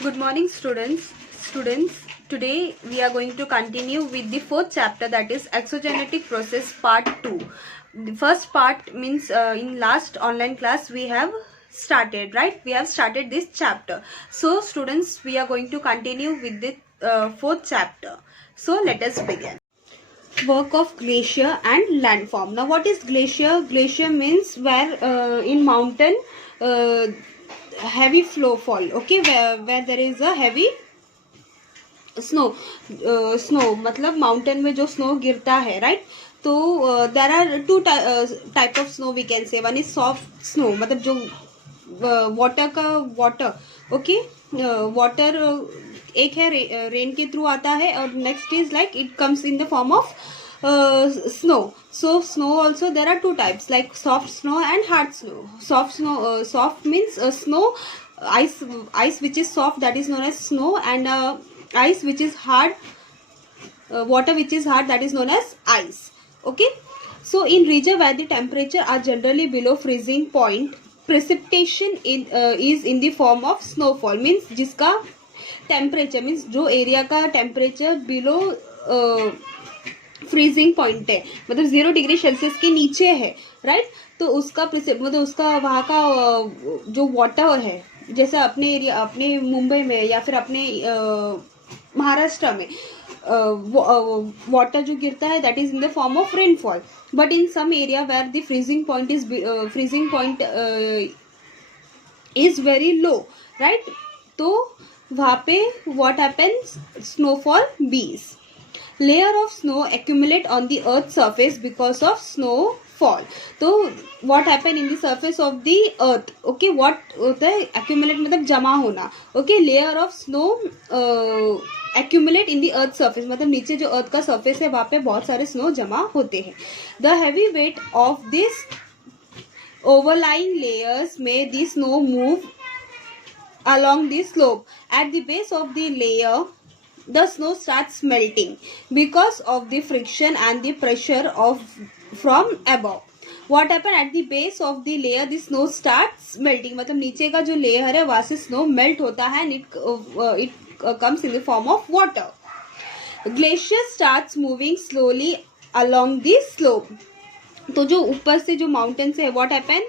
Good morning, students. Today we are going to continue with the fourth chapter, that is exogenetic process part 2. The first part means in last online class we have started, right? We have started this chapter. So students, we are going to continue with the fourth chapter. So let us begin. Work of glacier and landform. Now what is glacier? Glacier means where in mountain heavy flow fall, okay, where there is a heavy snow snow मतलब mountain में जो snow गिरता है, right? तो there are two type of snow we can say. One is soft snow, मतलब जो water का water, okay, water एक है रेन के थ्रू आता है, और next is like it comes in the form of snow. So snow also there are two types, like soft snow and hard snow. Soft means snow, ice which is soft, that is known as snow, and ice which is hard, water which is hard, that is known as ice. Okay, so in region where the temperature are generally below freezing point, precipitation is in the form of snowfall. Means जिसका temperature means जो area का temperature below freezing point है, मतलब 0 degree Celsius के नीचे है, right? तो उसका मतलब उसका वहाँ का जो वाटर है, जैसे अपने एरिया, अपने मुंबई में या फिर अपने महाराष्ट्र में वाटर जो गिरता है, that is in the form of rainfall. But in some area where the freezing point is very low, right? तो वहाँ पे व्हाट हैपेंस, स्नोफॉल बीज. Layer of snow accumulate on the earth surface because of snowfall. तो what happen in the surface of the earth, okay, what होता है accumulate मतलब जमा होना, okay, layer of snow accumulate in the earth surface मतलब नीचे जो earth का surface है वहाँ पे बहुत सारे snow जमा होते हैं. The heavy weight of this overlying layers make the snow move along the slope. At the base of the layer the snow starts melting because of the friction and the pressure from above. What happen at the base of the layer, the snow starts melting, मतलब नीचे का जो layer है वहाँ से snow melt होता है, and it comes in the form of water. Glacier starts moving slowly along the slope. तो जो ऊपर से जो माउंटेन से है, what happen,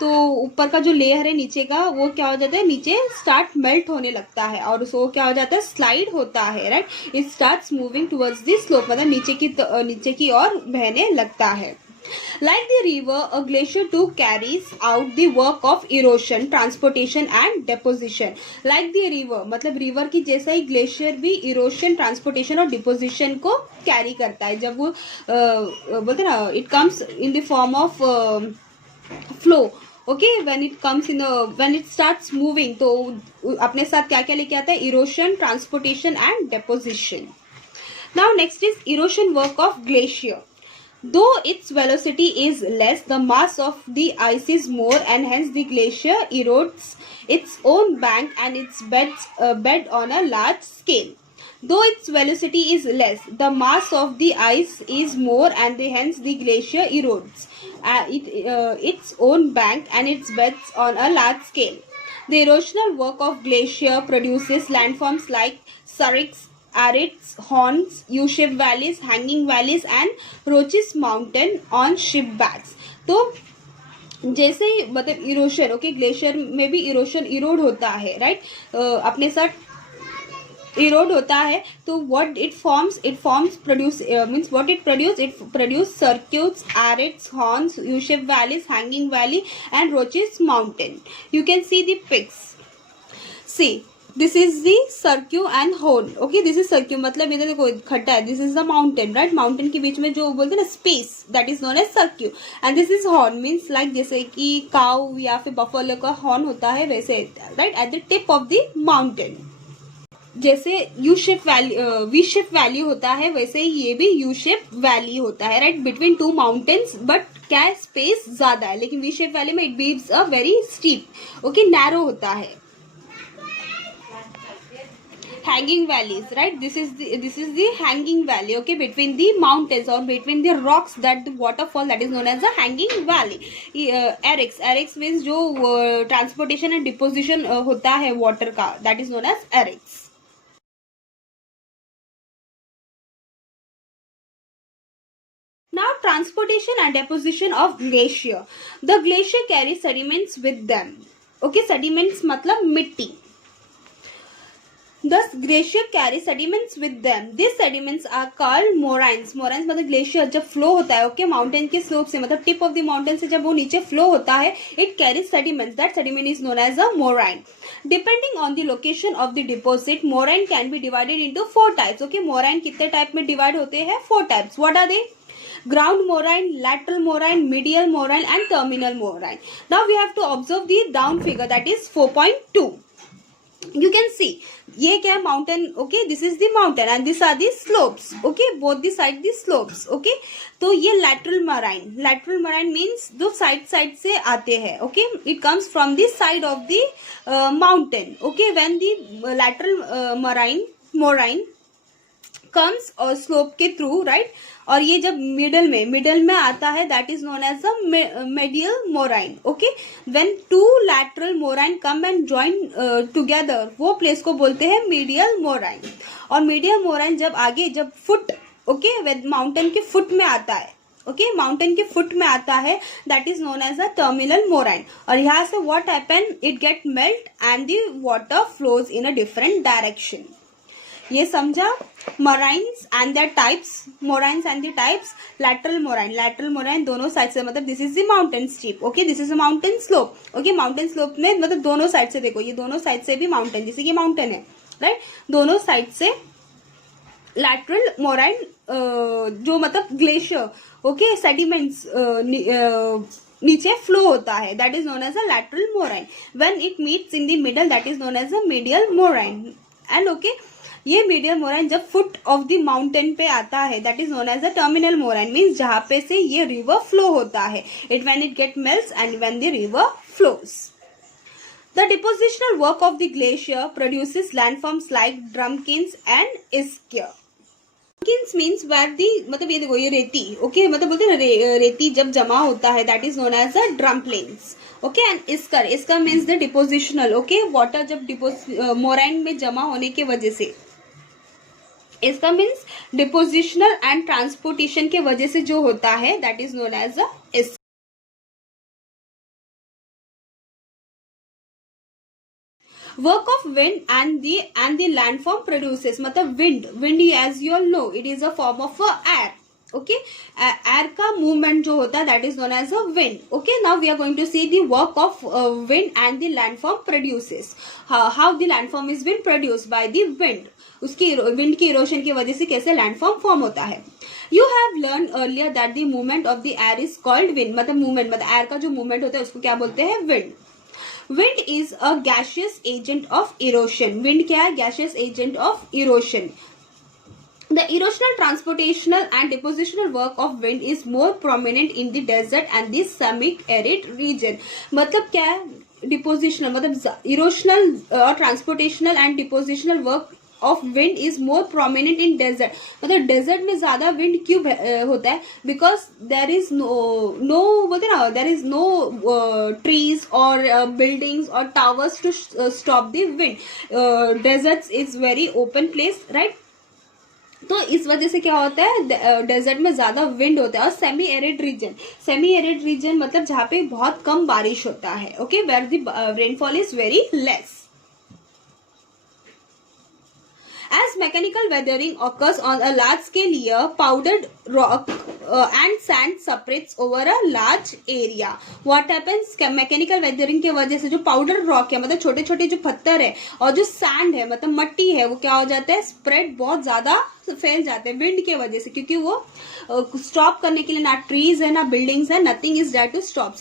तो ऊपर का जो लेयर है नीचे का, वो क्या हो जाता है, नीचे स्टार्ट मेल्ट होने लगता है, और उसको क्या हो जाता है, स्लाइड होता है, right? It starts moving towards the slope, मतलब नीचे की ओर बहने लगता है. Like the river, a glacier too carries out the work of erosion, transportation and deposition. Like the river, मतलब रिवर की जैसा ही ग्लेशियर भी इरोशन, ट्रांसपोर्टेशन और डिपोजिशन को कैरी करता है. जब वो बोलते ना, it comes in the form of flow, okay, when it starts moving, तो अपने साथ क्या क्या लेके आता है, erosion, transportation and deposition. Now next is erosion work of glacier. Though its velocity is less, the mass of the ice is more, and hence the glacier erodes its own bank and its bed on a large scale. Though its velocity is less, the mass of the ice is more, and hence the glacier erodes its own bank and its beds on a large scale. The erosional work of glacier produces landforms like sarics, arids, horns, U-shaped valleys, hanging valleys and roches mountain on ship backs. तो जैसे ही मतलब erosion, okay, glacier में भी erosion, Erode होता है, right? अपने साथ इरोड होता है, तो what it forms produce means what it produce circuits, arids, horns, U-shaped valleys, hanging valley and roches mountain. You can see the pics. See, this is the circuit and horn, okay, this is circuit मतलब इधर देखो खड्डा है, this is the mountain, right? mountain के बीच में जो बोलते हैं ना space, that is known as circuit, and this is horn means like जैसे कि cow या फिर buffalo का horn होता है वैसे, right, at the tip of the mountain. जैसे U shape valley, we shape valley होता है, वैसे ही ये भी यू शेप वैली होता है, right, between two mountains. But क्या है, स्पेस ज्यादा है, लेकिन वी शेप वैली में it behaves a very steep, okay, narrow होता है. hanging valleys, right? This is the hanging valley, okay, between the mountains or between the rocks, that the waterfall, that is known as a hanging valley. Erex means जो transportation and deposition होता है water का, that is known as erex. Now, transportation and deposition of glacier. The glacier carries sediments with them. Okay, sediments मतलब मिट्टी. Thus, glacier carry sediments with them. These sediments are called moraines. Moraines मतलब glacier जब flow होता है, okay, mountain के slope से, मतलब tip of the mountain से जब वो नीचे flow होता है, it carries sediments. That sediment is known as a moraine. Depending on the location of the deposit, moraine can be divided into 4 types. Okay, moraine कितने type में divide होते हैं? 4 types. What are they? Ground moraine, lateral moraine, medial moraine and terminal moraine. Now we have to observe the down figure, that is 4.2. You can see ये क्या है? mountain. Okay, this is the mountain and these are the slopes. Okay, both the side the slopes. Okay, तो ये lateral moraine means दो side से आते हैं. Okay, it comes from the side of the mountain. Okay, when the lateral moraine comes और slope के through, right, और ये जब मिडल में आता है, that is known as a medial moraine. Okay, when two lateral moraine come and join together, वो place को बोलते हैं medial moraine. और medial moraine जब फुट, okay, when माउंटेन के फुट में आता है, ओके, माउंटेन के फुट में आता है, that is known as a terminal moraine. और यहाँ से what happen, it get melt and the water flows in a different direction. ये समझा? Moraines and the types, moraines and the types. Lateral moraine दोनों side से, मतलब this is the mountain strip. Okay, this is a mountain slope. Okay, mountain slope में मतलब दोनों side से, देखो ये दोनों साइड से भी माउंटेन, जैसे ये माउंटेन है, राइट, दोनों साइड से लैटरल मोराइन जो मतलब ग्लेशियर, ओके, सेडिमेंट्स नीचे फ्लो होता है, that is known as a lateral moraine. When it meets in the middle, that is known as a medial moraine. And okay, ये medial moraine जब foot of the mountain पे आता है, that is known as a terminal moraine, means जहां पे से ये river flow होता है. It when it get melts and when the river flows. The depositional work of the glacier produces landforms like drumkins and ischia. Drumkins means where the, मतलब ये देखो ये रेती, ओके, मतलब बोलते हैं ना रेती जब जमा होता है, that is known as a drumlins. Okay, and इसका means the depositional, okay, water जब मोराइन में जमा होने के वजह से, इसका मीन्स डिपोजिशनल एंड ट्रांसपोर्टेशन के वजह से जो होता है, that is known as a इस. Work of wind and the landform produces, मतलब wind as you all know, it is a form of air. Okay, air का मूवमेंट जो होता है, that is known as a wind. Okay, now we are going to see the work of wind and the landform produces. How the landform is been produced by the wind. उसकी wind की erosion की वजह से कैसे landform form होता है. You have learn earlier that the movement of the air is called wind. मतलब movement, मतलब एयर का जो मूवमेंट होता है उसको क्या बोलते हैं? Wind. Wind is a gaseous agent of erosion. Wind क्या है? Gaseous agent of erosion. The erosional, transportational and depositional work of wind is more prominent in the desert and the semi-arid region. मतलब क्या है? Depositional मतलब erosional और transportational and depositional work of wind is more prominent in desert. मतलब desert में ज्यादा wind क्यों होता है? Because there is no बोलते ना, there is no trees or buildings or towers to stop the wind. Deserts is very open place, right? तो इस वजह से क्या होता है, डेजर्ट में ज्यादा विंड होता है. और सेमी एरिड रीजन मतलब जहाँ पे बहुत कम बारिश होता है. Okay, where the rainfall is very less. As mechanical weathering occurs on a large scale here, powdered rock and sand separates over a large area. What happens? Mechanical weathering के वजह से जो पाउडर रॉक है, मतलब छोटे छोटे जो पत्थर है, और जो सैंड है, मतलब मट्टी है, वो क्या हो जाता है? स्प्रेड बहुत ज्यादा फैल जाते हैं विंड के वजह से, क्योंकि वो स्टॉप करने के लिए ना ट्रीज है ना बिल्डिंग्स है, nothing is there to stop.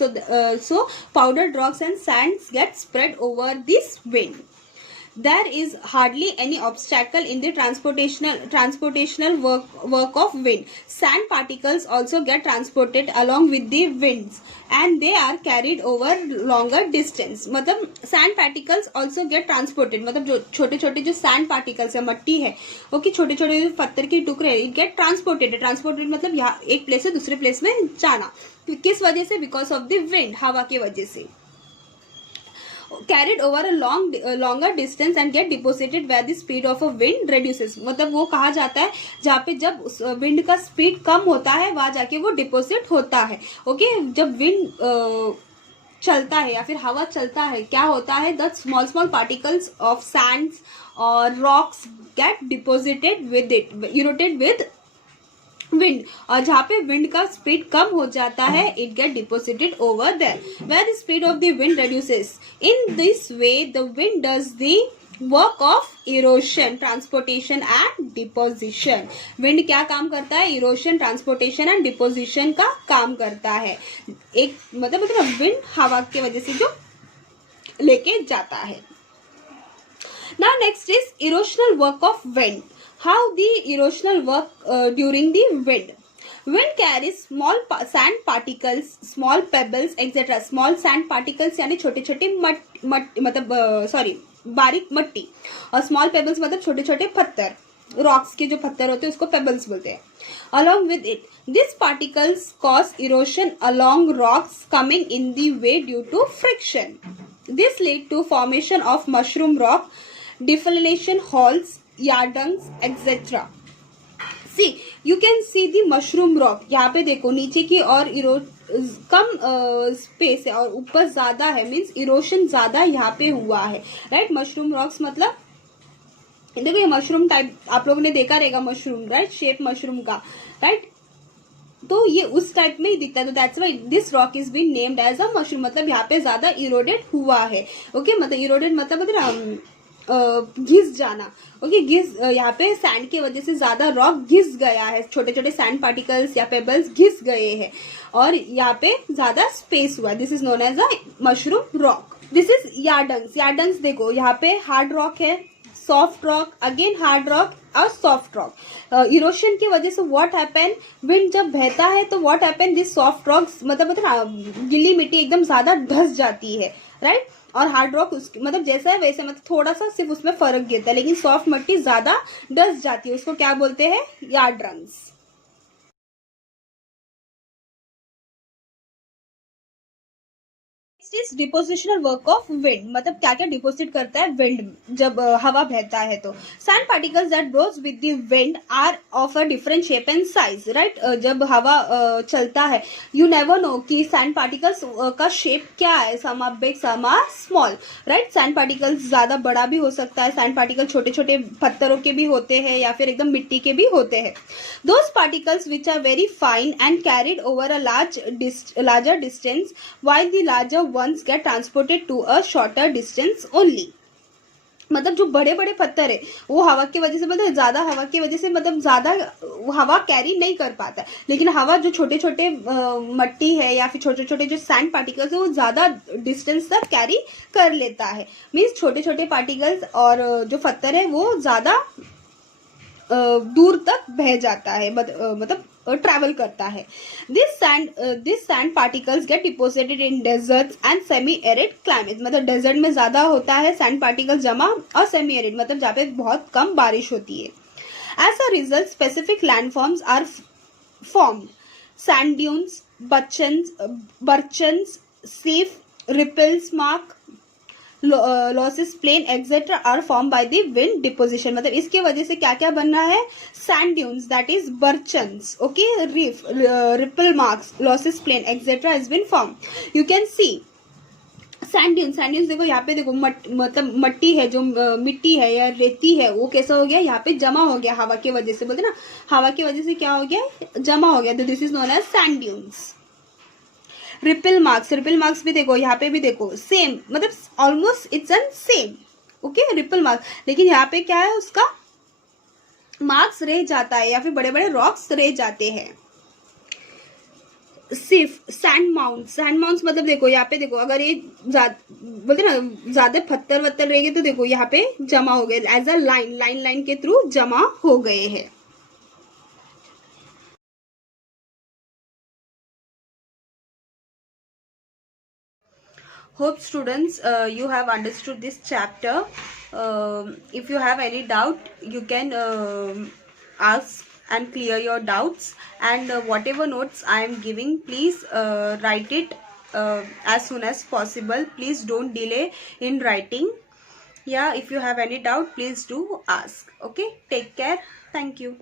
So powdered rocks and sands get spread over this wind. There is hardly any obstacle in the transportational work of wind. Sand particles also get transported along with the winds and they are carried over longer distance. मतलब sand particles also get transported, मतलब जो छोटे छोटे जो sand particles है, मट्टी है, okay, छोटे छोटे जो पत्थर के टुकड़े है, it get transported मतलब यहाँ एक प्लेस से दूसरे प्लेस में जाना. किस वजह से? बिकॉज ऑफ द विंड, हवा के वजह से. carried over a longer distance and get deposited where the speed of a wind reduces. मतलब वो कहा जाता है जहाँ पे जब विंड का स्पीड कम होता है वहां जाके वो डिपोजिट होता है. ओके, जब विंड चलता है या फिर हवा चलता है, क्या होता है? The small small particles of sands और rocks get deposited with it, eroded with wind. और जहाँ पे विंड का स्पीड कम हो जाता है, it get deposited over there where the speed of the wind reduces. In this way the wind does the work of erosion, transportation and deposition. Wind क्या काम करता है? इरोशन, ट्रांसपोर्टेशन एंड डिपोजिशन का काम करता है. एक मतलब विंड हवा की वजह से जो लेके जाता है. Now next is erosional work of wind. How the erosional work during the wind. Wind carries small sand particles, small pebbles, etc. Small sand particles यानी छोटे छोटे मतलब बारीक मट्टी, और small pebbles मतलब छोटे छोटे पत्थर, rocks के जो पत्थर होते हैं उसको pebbles बोलते हैं. Along with it, these particles cause erosion along rocks coming in the way due to friction. This lead to formation of mushroom rock, defoliation holes, yardangs et cetera. See you can see the mushroom rock. यहाँ पे देखो नीचे की और कम space है और ऊपर ज्यादा है, मीन्स इरोशन ज्यादा यहाँ पे हुआ है. राइट, मशरूम रॉक्स मतलब देखो ये मशरूम टाइप आप लोगों ने देखा रहेगा, मशरूम, राइट, शेप मशरूम का, राइट. तो ये उस टाइप में ही दिखता है. तो that's why this rock is been named as a mushroom. मतलब यहाँ पे ज्यादा इरोडेड हुआ है. ओके, मतलब इरोडेड मतलब घिस जाना. ओके, घिस, यहाँ पे सैंड की वजह से ज्यादा रॉक घिस गया है, छोटे छोटे सैंड पार्टिकल्स या पेबल्स घिस गए हैं और यहाँ पे ज्यादा स्पेस हुआ. This is known as a mushroom rock. This is yardangs. Yardangs देखो यहाँ पे हार्ड रॉक है, soft rock, again hard rock और सॉफ्ट रॉक. इरोशन की वजह से व्हाट हैपन, विंड जब बहता है तो what happen, this soft rocks मतलब गीली मिट्टी एकदम ज्यादा धस जाती है, राइट. और हार्ड रॉक मतलब जैसा है वैसे, मतलब थोड़ा सा सिर्फ उसमें फर्क गिरता है, लेकिन सॉफ्ट मिट्टी ज्यादा डस जाती है. उसको क्या बोलते हैं? Yardangs. Is depositional work of wind. मतलब क्या क्या डिपोजिट करता है विंड जब हवा बहता है. तो sand particles that blows with the wind are of a different shape and size. Right, जब हवा चलता है यू नेवर नो कि सैंड पार्टिकल्स का शेप क्या है. Some are big, some are small. Right, sand particles ज्यादा बड़ा भी हो सकता है, सैंड पार्टिकल छोटे छोटे पत्थरों के भी होते हैं या फिर एकदम मिट्टी के भी होते हैं. Those particles which are very fine and carried over a larger distance while the larger ones get transported to a shorter distance only. मतलब जो बड़े बड़े पत्थर है वो हवा की वजह से, मतलब ज्यादा हवा की वजह से, मतलब ज्यादा हवा कैरी नहीं कर पाता है, लेकिन हवा जो छोटे छोटे मट्टी है या फिर छोटे छोटे जो सैंड पार्टिकल्स है वो ज्यादा डिस्टेंस तक कैरी कर लेता है. मीन्स छोटे छोटे पार्टिकल्स और जो पत्थर है वो ज्यादा दूर तक बह जाता है, मतलब ट्रैवल करता है. This sand particles get deposited in deserts and semi arid climate. मतलब डेजर्ट में ज्यादा होता है सैंड पार्टिकल जमा, और सेमी एरिड मतलब जहाँ पे बहुत कम बारिश होती है. As a result specific landforms are formed. Sand dunes, barchans, seif, ripples, mark, loess plain et cetera are form by the wind deposition. मतलब इसके वजह से क्या क्या बनना है? Sand dunes, that is barchans, okay, reef, ripple marks, loess plain et cetera has been form. You can see sand dunes. Sand dunes देखो यहाँ पे देखो मतलब मट्टी है, जो मिट्टी है या रेती है वो कैसा हो गया? यहाँ पे जमा हो गया हवा की वजह से. बोलते ना हवा की वजह से क्या हो गया? जमा हो गया. तो this is known as sand dunes. Ripple marks भी देखो, यहाँ पे भी देखो सेम, मतलब almost it's an same. Okay, ripple marks, लेकिन यहाँ पे क्या है? उसका मार्क्स रह जाता है या फिर बड़े बड़े रॉक्स रह जाते हैं. सिफ सैंड माउंट्स मतलब देखो यहाँ पे देखो, अगर ये बोलते ना ज्यादा पत्थर वत्थर रहेंगे तो देखो यहाँ पे जमा हो गए, एज अ लाइन के थ्रू जमा हो गए हैं. Hope students you have understood this chapter. If you have any doubt, you can ask and clear your doubts, and whatever notes I am giving, please write it as soon as possible. Please don't delay in writing. Yeah, if you have any doubt, please do ask. Okay, take care. Thank you.